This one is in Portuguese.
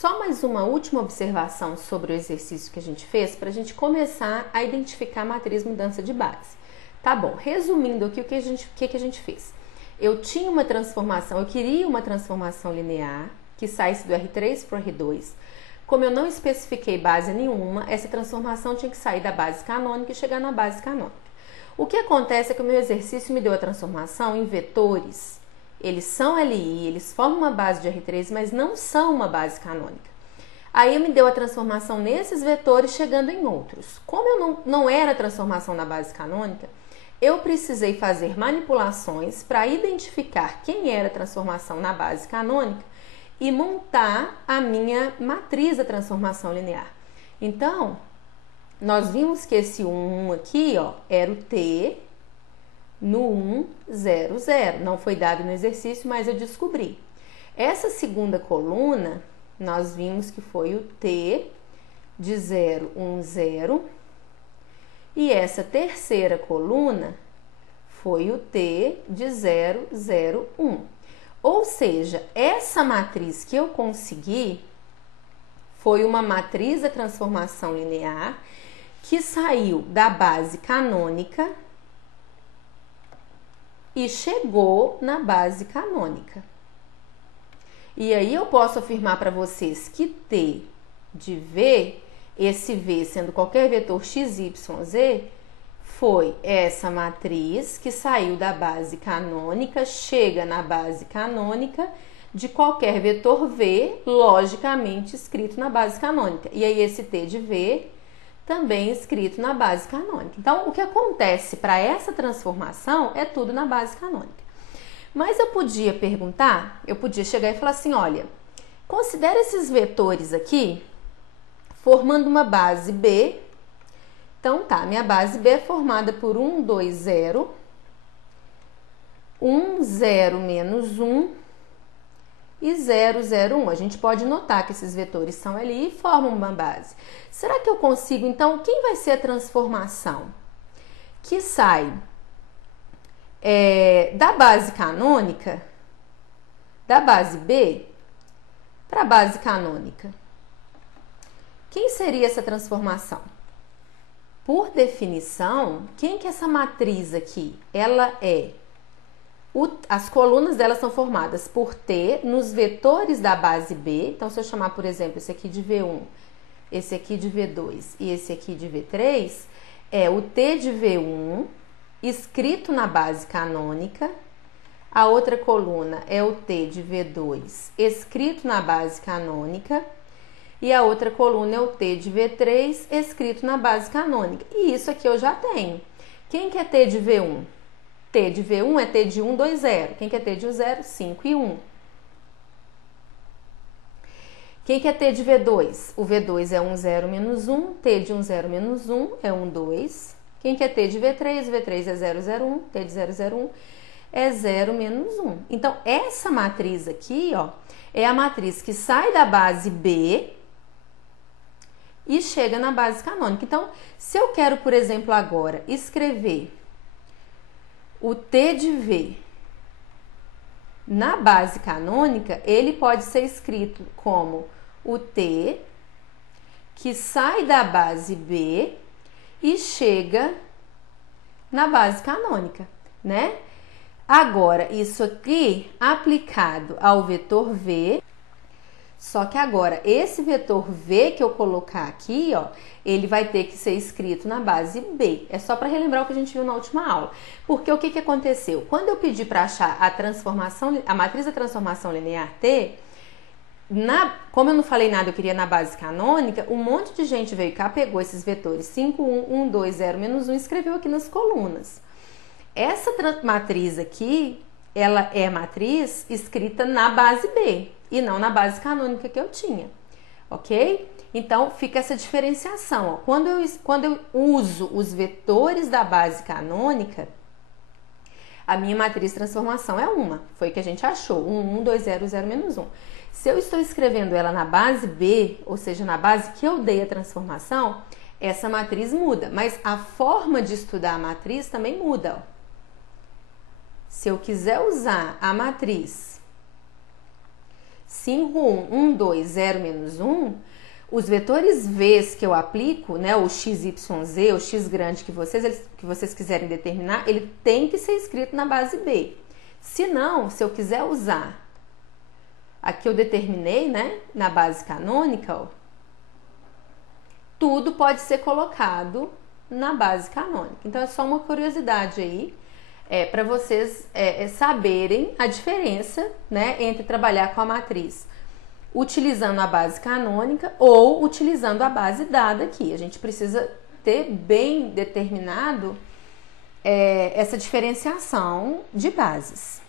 Só mais uma última observação sobre o exercício que a gente fez para a gente começar a identificar a matriz mudança de base. Tá bom, resumindo aqui o que a gente fez. Eu tinha uma transformação, eu queria uma transformação linear que saísse do R3 para o R2. Como eu não especifiquei base nenhuma, essa transformação tinha que sair da base canônica e chegar na base canônica. O que acontece é que o meu exercício me deu a transformação em vetores. Eles são LI, eles formam uma base de R3, mas não são uma base canônica. Aí me deu a transformação nesses vetores chegando em outros. Como eu não era transformação na base canônica, eu precisei fazer manipulações para identificar quem era a transformação na base canônica e montar a minha matriz da transformação linear. Então, nós vimos que esse 1 aqui, ó, era o T no 1, 0, 0. Não foi dado no exercício, mas eu descobri. Essa segunda coluna, nós vimos que foi o T de 0, 1, 0. E essa terceira coluna foi o T de 0, 0, 1. Ou seja, essa matriz que eu consegui foi uma matriz da transformação linear que saiu da base canônica e chegou na base canônica. E aí eu posso afirmar para vocês que T de V, esse V sendo qualquer vetor x, y, z, foi essa matriz que saiu da base canônica, chega na base canônica de qualquer vetor V, logicamente escrito na base canônica. E aí esse T de V também escrito na base canônica. Então, o que acontece para essa transformação é tudo na base canônica. Mas eu podia perguntar, eu podia chegar e falar assim, olha, considera esses vetores aqui formando uma base B. Então tá, minha base B é formada por 1, 2, 0, 1, 0, menos 1 e 0, 0, 1. A gente pode notar que esses vetores são ali e formam uma base. Será que eu consigo, então, quem vai ser a transformação que sai da base canônica, da base B, para a base canônica? Quem seria essa transformação? Por definição, quem que é essa matriz aqui? Ela é... as colunas delas são formadas por T nos vetores da base B. Então, se eu chamar, por exemplo, esse aqui de V1, esse aqui de V2 e esse aqui de V3, é o T de V1 escrito na base canônica. A outra coluna é o T de V2 escrito na base canônica. E a outra coluna é o T de V3 escrito na base canônica. E isso aqui eu já tenho. Quem que é T de V1? T de V1 é T de 1, 2, 0. Quem que é T de 0? 5 e 1. Quem que é T de V2? O V2 é 1, 0, menos 1. T de 1, 0, menos 1 é 1, 2. Quem que é T de V3? V3 é 0, 0, 1. T de 0, 0, 1 é 0, menos 1. Então, essa matriz aqui, ó, é a matriz que sai da base B e chega na base canônica. Então, se eu quero, por exemplo, agora escrever o T de V na base canônica, ele pode ser escrito como o T que sai da base B e chega na base canônica, né? Agora, isso aqui aplicado ao vetor V, só que agora, esse vetor V que eu colocar aqui, ó, ele vai ter que ser escrito na base B. É só para relembrar o que a gente viu na última aula. Porque o que aconteceu? Quando eu pedi para achar a matriz da transformação linear T, como eu não falei nada, eu queria na base canônica, um monte de gente veio cá, pegou esses vetores 5, 1, 1, 2, 0, menos 1 e escreveu aqui nas colunas. Essa matriz aqui, ela é matriz escrita na base B e não na base canônica que eu tinha, ok? Então, fica essa diferenciação. Ó. Quando eu uso os vetores da base canônica, a minha matriz de transformação é uma. Foi o que a gente achou. 1, 1, 2, 0, 0, menos 1. Se eu estou escrevendo ela na base B, ou seja, na base que eu dei a transformação, essa matriz muda. Mas a forma de estudar a matriz também muda. Ó. Se eu quiser usar a matriz 5, 1, 1, 2, 0, menos 1, os vetores V's que eu aplico, né, o x, y, z, o x grande que vocês quiserem determinar, ele tem que ser escrito na base B. Se não, se eu quiser usar aqui eu determinei, né, na base canônica, ó, tudo pode ser colocado na base canônica. Então, é só uma curiosidade aí, para vocês saberem a diferença, né, entre trabalhar com a matriz utilizando a base canônica ou utilizando a base dada aqui. A gente precisa ter bem determinado essa diferenciação de bases.